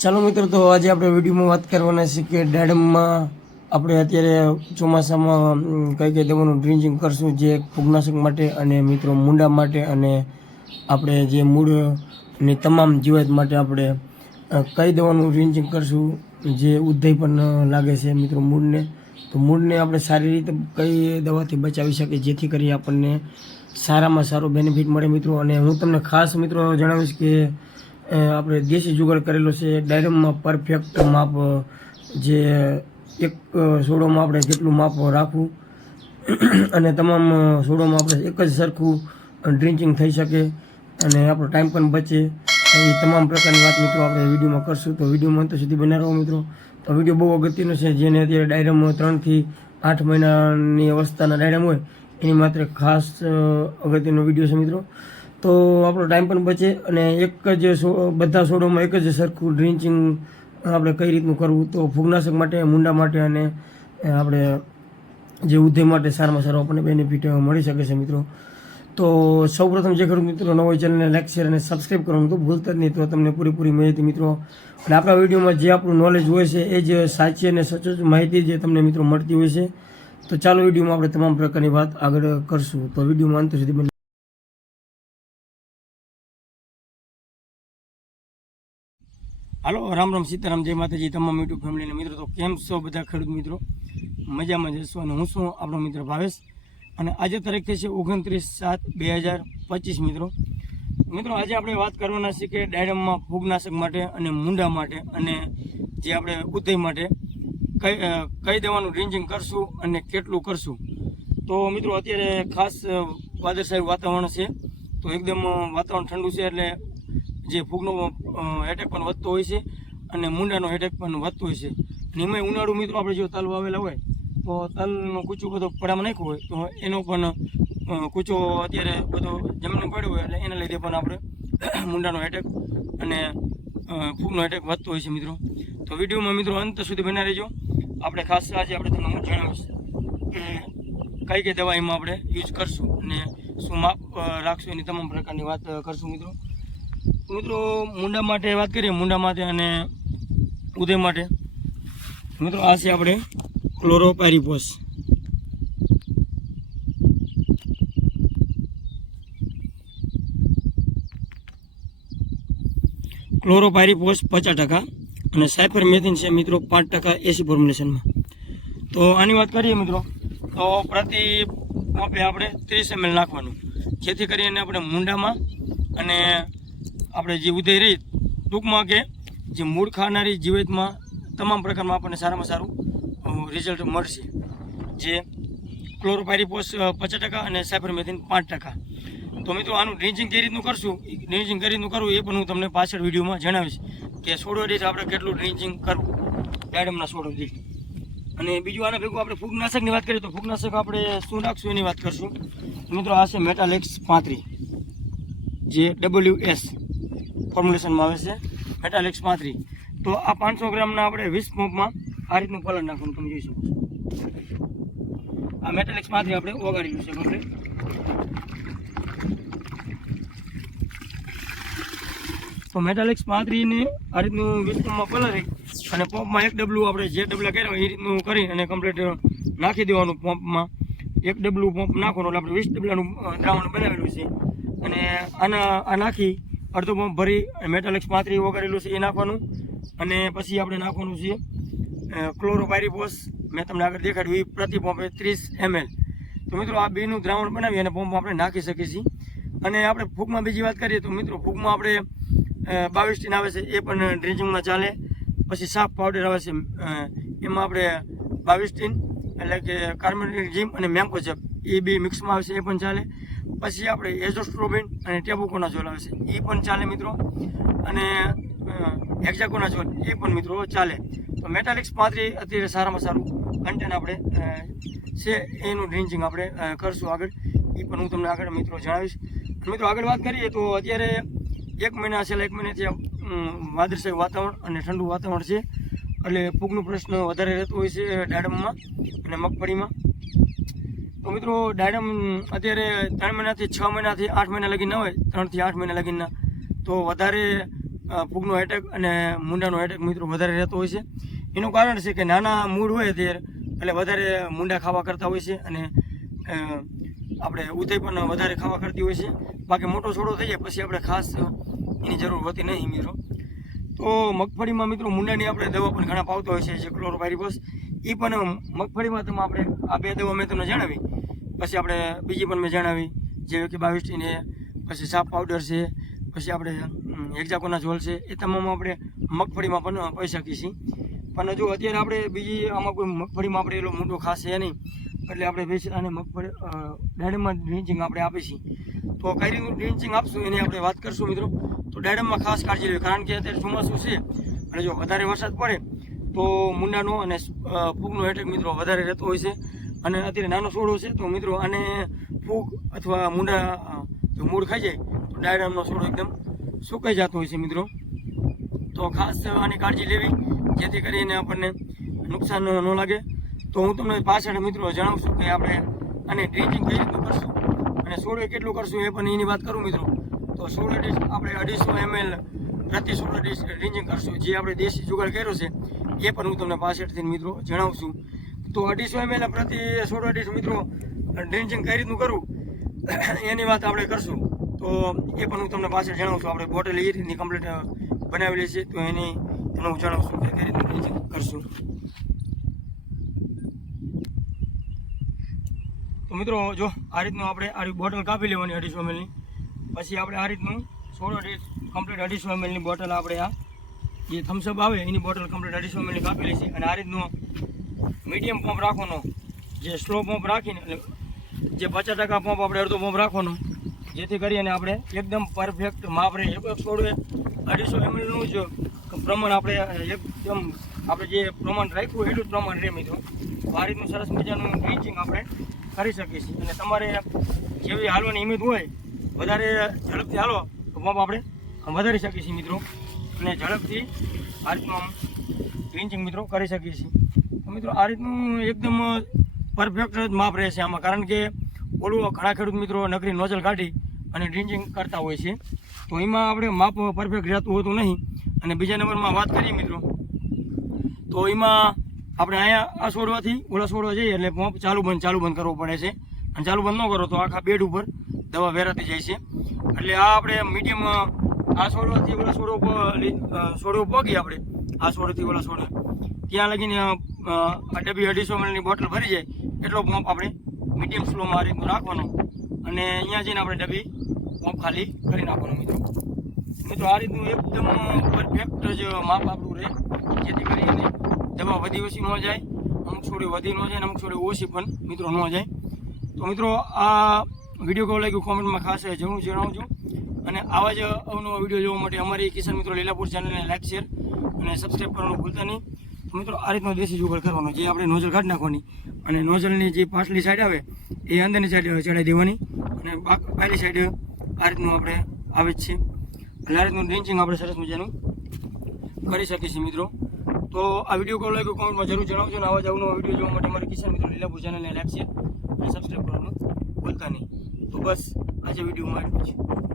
ચાલો મિત્રો, તો આજે આપણે વિડીયોમાં વાત કરવાના છે કે ડેડમમાં આપણે અત્યારે ચોમાસામાં કઈ કઈ દવાનું ડ્રિંકિંગ કરશું જે ફૂગનાશક માટે અને મિત્રો મૂંડા માટે અને આપણે જે મૂળ મૂળની તમામ જીવાત માટે આપણે કઈ દવાનું ડ્રિંકિંગ કરશું જે ઉદ્દયપન લાગે છે મિત્રો મૂળને. તો મૂળને આપણે સારી રીતે કઈ દવાથી બચાવી શકીએ જેથી કરી આપણને સારામાં સારો બેનિફિટ મળે મિત્રો. અને હું તમને ખાસ મિત્રો જણાવીશ કે આપણે દેશી જુગાડ કરેલો છે. ડાયરમમાં પરફેક્ટ માપ, જે એક સોડોમાં આપણે જેટલું માપ રાખવું. અને તમામ સોડોમાં આપણે એક જ સરખું ડ્રિંકિંગ થઈ શકે. અને આપણો ટાઈમ પણ બચે. એ તમામ પ્રકારની વાત મિત્રો આપણે વિડીયોમાં કરશું. તો વિડીયોમાં અંત સુધી બના રહો મિત્રો. તો વીડિયો બહુ અગત્યનો છે. જેને અત્યારે ડાયરમ ત્રણથી આઠ મહિનાની અવસ્થાના ડાયરમ હોય, એની માત્ર ખાસ અગત્યનો વીડિયો છે મિત્રો. તો આપણો ટાઈમ પણ બચે અને એક જ બધા સોડોમાં એક જ સરખું ડ્રિંચિંગ આપણે કઈ રીતનું કરવું તો ફૂગનાશક માટે, મુંડા માટે અને આપણે જે ઉદ્ધય માટે સારામાં સારો આપણને બેનિફિટ મળી શકે છે મિત્રો. તો સૌપ્રથમ જે ખેડૂત મિત્રો નવો ચેનલને લાઈક શેર અને સબસ્ક્રાઈબ કરવાનું તો ભૂલતા જ નહીં. તો તમને પૂરેપૂરી માહિતી મિત્રો. અને આપણા વિડીયોમાં જે આપણું નોલેજ હોય છે એ જ સાચી અને સચોટ માહિતી જે તમને મિત્રો મળતી હોય છે. તો ચાલો વિડીયોમાં આપણે તમામ પ્રકારની વાત આગળ કરશું. તો વિડીયોમાં અંત સુધી હાલો, રામ રામ સીતારામ, જય માતાજી, તમામ યુટ્યુબ ફેમિલીના મિત્રો. તો કેમ છો બધા ખેડૂત મિત્રો? મજામાં જશો અને હું છું આપણો મિત્ર ભાવેશ. અને આજે તારીખ થઈ છે ઓગણત્રીસ સાત બે હજાર પચીસ મિત્રો. મિત્રો, આજે આપણે વાત કરવાના છે કે ડાયડમમાં ફૂગનાશક માટે અને મુંડા માટે અને જે આપણે ઉદય માટે કઈ કઈ દવાનું રેન્જિંગ કરશું અને કેટલું કરશું. તો મિત્રો, અત્યારે ખાસ વાદળશાહી વાતાવરણ છે. તો એકદમ વાતાવરણ ઠંડુ છે એટલે જે ફૂગનો એટેક પણ વધતો હોય છે અને મુંડાનો એટેક પણ વધતો હોય છે. અને એમાંય ઉનાળુ મિત્રો આપણે જો તલ વાવેલા હોય, તો તલનો કૂચો બધો પડામાં નાખ્યો હોય, તો એનો પણ કૂચો અત્યારે બધો જમીન પડ્યો હોય, એટલે એના લીધે પણ આપણે મુંડાનો એટેક અને ફૂગનો એટેક વધતો હોય છે મિત્રો. તો વિડીયોમાં મિત્રો અંત સુધી બના રહેજો. આપણે ખાસ આજે આપણે તમને જણાવીશ કઈ કઈ દવા એમાં આપણે યુઝ કરશું અને શું માપ રાખશું એની તમામ પ્રકારની વાત કરશું મિત્રો. મિત્રો, મુંડા માટે વાત કરીએ, મુંડા માટે અને ઉદય માટે. મિત્રો, આ છે આપણે ક્લોરોપાયરીપોસ ક્લોરોપાયરીપોસ પચાસ ટકા અને સાયફર મેથિન છે મિત્રો પાંચ ટકા એસી ફોર્મ્યુલેશનમાં તો આની વાત કરીએ મિત્રો, તો પ્રતિ માપે આપણે ત્રીસ એમએલ નાખવાનું. જેથી કરીને આપણે મુંડામાં અને આપણે જે ઉદય રહી ટૂંકમાં કે જે મૂળ ખાનારી જીવિતમાં તમામ પ્રકારમાં આપણને સારામાં સારું રિઝલ્ટ મળશે. જે ક્લોરોપાયરીપોસ પચાસ ટકા અને સાયપરમેથિન પાંચ ટકા. તો મિત્રો આનું ડ્રિંચિંગ કઈ રીતનું કરશું? ડ્રિંચિંગ કઈ રીતનું કરવું એ પણ હું તમને પાછળ વિડીયોમાં જણાવીશ કે સોડો દીઠ આપણે કેટલું ડ્રિંચિંગ કરવું? ડાયડમના સોડો દીઠ અને બીજું આના ભેગું આપણે ફૂગનાશકની વાત કરીએ તો ફૂગનાશક આપણે શું નાખશું એની વાત કરશું? મિત્રો આ છે મેટાલેક્સ પાંત્રી જે ડબલ્યુ એસ ફોર્મ્યુલેશનમાં આવે છે મેટાલિક્સ પાંત્રી તો આ પાંચસો ગ્રામના આપણે વીસ પંપમાં આ રીતનું પલન નાખવાનું તમે જોઈ શકો આ મેટાલિક્સ પાંત્રી આપણે ઓગાડ્યું છે કમ્પ્લીટ તો મેટાલિક્સ પાંત્રીને આ રીતનું વીસ પંપમાં પલળી અને પંપમાં એક ડબલું આપણે જે ડબલા કર્યા એ રીતનું કરી અને કમ્પ્લીટ નાખી દેવાનું પંપમાં એક ડબલું પંપ નાખવાનું એટલે આપણે વીસ ડબલાનું દ્રાવણ બનાવેલું છે. અને આના, આ નાખી અડધો પંપ ભરી મેટાલિક્સ પાંત્રી વગાડેલું છે એ નાખવાનું. અને પછી આપણે નાખવાનું છે ક્લોરોપાયરીફોસ મેં તમને આગળ દેખાડ્યું, એ પ્રતિ પંપે ત્રીસ એમએલ તો મિત્રો આ બેનું દ્રાવણ બનાવી અને પંપ આપણે નાખી શકીએ છીએ. અને આપણે ફૂગમાં બીજી વાત કરીએ તો મિત્રો ફૂગમાં આપણે બાવીસ ટીન આવે છે, એ પણ ડ્રિંચિંગમાં ચાલે. પછી સાફ પાવડર આવે છે એમાં આપણે બાવીસ ટીન એટલે કે કાર્બોનેટિક જીમ અને મેમ્કોજેપ એ બે મિક્સમાં આવે છે એ પણ ચાલે. પછી આપણે એઝોસ્ટ્રોબિન અને ટેબુકોનાઝોલ આવે છે એ પણ ચાલે મિત્રો. અને હેક્ઝાકોનાઝોલ એ પણ મિત્રો ચાલે. તો મેટાલિક્સ પાંત્રી અત્યારે સારામાં સારું કન્ટેન આપણે છે, એનું ડ્રિંચિંગ આપણે કરશું આગળ. એ પણ હું તમને આગળ મિત્રો જણાવીશ. મિત્રો આગળ વાત કરીએ તો અત્યારે એક મહિના, છેલ્લા એક મહિનાથી વાદળછાયું વાતાવરણ અને ઠંડુ વાતાવરણ છે. એટલે ફૂગનો પ્રશ્ન વધારે રહેતો હોય છે ડાડમમાં અને મગફળીમાં. તો મિત્રો, ડાયડમ અત્યારે ત્રણ મહિનાથી છ મહિનાથી આઠ મહિના લગીના હોય, ત્રણથી આઠ મહિના લગીના તો વધારે ફૂગનો એટેક અને મૂંડાનો એટેક મિત્રો વધારે રહેતો હોય છે. એનું કારણ છે કે નાના મૂળ હોય ત્યારે એટલે વધારે મૂંડા ખાવા કરતા હોય છે અને આપણે ઉદય પણ વધારે ખાવા કરતી હોય છે. બાકી મોટો છોડો થઈ જાય, પછી આપણે ખાસ એની જરૂર હોતી નહીં મિત્રો. તો મગફળીમાં મિત્રો મુંડાની આપણે દવા પણ ઘણા પાવતા હોય છે, જે ક્લોરોપાયરિફોસ એ પણ મગફળીમાં તમે આપણે આ બે દવા મેં તમને જણાવી. પછી આપણે બીજી પણ મેં જણાવી, જેવી કે બાવીસટીન છે, પછી સાપ પાવડર છે, પછી આપણે એક્ઝાકોના ઝોલ છે, એ તમામ આપણે મગફળીમાં પણ પાઈ શકીએ છીએ. પણ જો અત્યારે આપણે બીજી આમાં કોઈ મગફળીમાં આપણે એટલો મોટો ખાસ છે નહીં. એટલે આપણે અને મગફળી ડાયડમમાં ડ્રિંચિંગ આપણે છીએ. તો કઈ રીતનું ડ્રિંચિંગ આપશું એની આપણે વાત કરશું મિત્રો. તો ડાયડમમાં ખાસ કાળજી લેવી. કારણ કે અત્યારે ચોમાસું છે. અને જો વધારે વરસાદ પડે તો મુંડાનો અને ફૂગનો એટેક મિત્રો વધારે રહેતો હોય છે. અને અત્યારે નાનો છોડો છે, તો મિત્રો આને ફૂગ અથવા મુંડા જો મૂળ ખાઈ જાય, તો ડાયરામનો છોડો એકદમ સુકાઈ જતો હોય છે મિત્રો. તો ખાસ આની કાળજી લેવી, જેથી કરીને આપણને નુકસાન ન લાગે. તો હું તમને પાછળ મિત્રો જણાવું છું કે આપણે આને ડ્રિંચિંગ કઈ રીતનું કરશું અને સોળે કેટલું કરશું એ પણ એની વાત કરું મિત્રો. તો સોળ ડીશ આપણે અઢીસો એમએલ પ્રતિ સોળ ડીશ ડ્રિંચિંગ કરશું, જે આપણે દેશી જુગાડ કર્યો છે. એ પણ હું તમને પાછળથી મિત્રો જણાવું છું. તો અઢીસો એમએલ પ્રતિ સોળ અઢીસો મિત્રો ડ્રિંચિંગ કઈ રીતનું કરવું એની વાત આપણે કરશું. તો એ પણ હું તમને પાછળ જણાવું છું. આપણે બોટલ એ રીતની કમ્પ્લીટ બનાવેલી છે. તો એની એને હું જણાવું છું કે કઈ રીતનું ડ્રિંચિંગ કરશું. તો મિત્રો જો, આ રીતનું આપણે આ બોટલ કાપી લેવાની અઢીસો એમએલની પછી આપણે આ રીતનું સોળ અઢી કમ્પ્લીટ અઢીસો એમએલની બોટલ આપણે આ જે થમ્સઅપ આવે, એની બોટલ કમ્પ્લીટ અઢીસો એમએલની કાપેલી છે અને આ રીતનો મીડિયમ પંપ રાખવાનો, જે સ્લો પંપ રાખીને, એટલે જે પચાસ ટકા પંપ આપણે અડધો પંપ રાખવાનો, જેથી કરીને આપણે એકદમ પરફેક્ટ માપ રહે એક છોડવે અઢીસો એમએલનું જ પ્રમાણ આપણે એકદમ આપણે જે પ્રમાણ રાખ્યું એટલું જ પ્રમાણ રહે મિત્રો. આ રીતનું સરસ મજાનું ડ્રિંચિંગ આપણે કરી શકીએ છીએ. અને તમારે જેવી હાલવાની હિંમત હોય, વધારે ઝડપથી હાલો, તો પંપ આપણે વધારી શકીએ છીએ મિત્રો. અને ઝડપથી આ રીતનું ડ્રિંચિંગ મિત્રો કરી શકીએ છીએ. મિત્રો આ રીતનું એકદમ પરફેક્ટ જ માપ રહેશે આમાં. કારણ કે ઓલું ઘણા ખેડૂત મિત્રો નકરી નોઝલ કાઢી અને ડ્રિંચિંગ કરતા હોય છે. તો એમાં આપણે માપ પરફેક્ટ રહેતું હોતું નહીં. અને બીજા નંબરમાં વાત કરીએ મિત્રો. તો એમાં આપણે અહીંયા આ છોડવાથી ઓલા છોડવા જઈએ એટલે પંપ ચાલુ બંધ ચાલુ બંધ કરવો પડે છે. અને ચાલુ બંધ ન કરો તો આખા બેડ ઉપર દવા વેરાતી જાય છે. એટલે આ આપણે મીડિયમ આ છોડવાથી ઓલા છોડો છોડો પોગી આપણે આ છોડોથી ઓલા છોડે ત્યાં લગીને ડબ્બી અઢીસો ml ની બોટલ ભરી જાય. એટલો પંપ આપણે મીડિયમ સ્લોમાં આ રીતનું રાખવાનો. અને અહીંયા જઈને આપણે ડબ્બી પંપ ખાલી કરી નાખવાનો મિત્રો. મિત્રો, આ રીતનું એકદમ પરફેક્ટ જ માપ આપણું રહે. જેથી કરીને દવા વધી ઓછી ન જાય, અમુક છોડી વધી ન જાય અમુક છોડી ઓછી પણ મિત્રો ન જાય. તો મિત્રો, આ વીડિયો કેવો લાગ્યું? કોમેન્ટમાં ખાસ જરૂર જણાવજો. અને આવા જ અવનવા વીડિયો જોવા માટે અમારી કિસાન મિત્રો લીલાપુર ચેનલને લાઈક શેર અને સબસ્ક્રાઈબ કરવાનું ભૂલતા નહીં. મિત્રો, આ રીતનો દેશી જુગાડ કરવાનો જે આપણે નોઝલ કાઢી નાખવાની અને નોઝલની જે પાછલી સાઈડ આવે, એ અંદરની સાઈડ ચડાવી દેવાની અને બાક- સાઈડ આ રીતનું આપણે આવે જ છે. એટલે આ રીતનું ડ્રિંચિંગ આપણે સરસ મજાનું કરી શકીએ છીએ મિત્રો. તો આ વીડિયો કોલ લાગ્યો કોમેન્ટમાં જરૂર જણાવજો અને આવા જ અવનવા વીડિયો જોવા માટે અમારી કિસાન મિત્રો લીલાપુર ચેનલને લાઈક શેર અને સબસ્ક્રાઈબ કરવાનું ભૂલતા નહીં. તો બસ, આજે વિડીયોમાં આટલું છે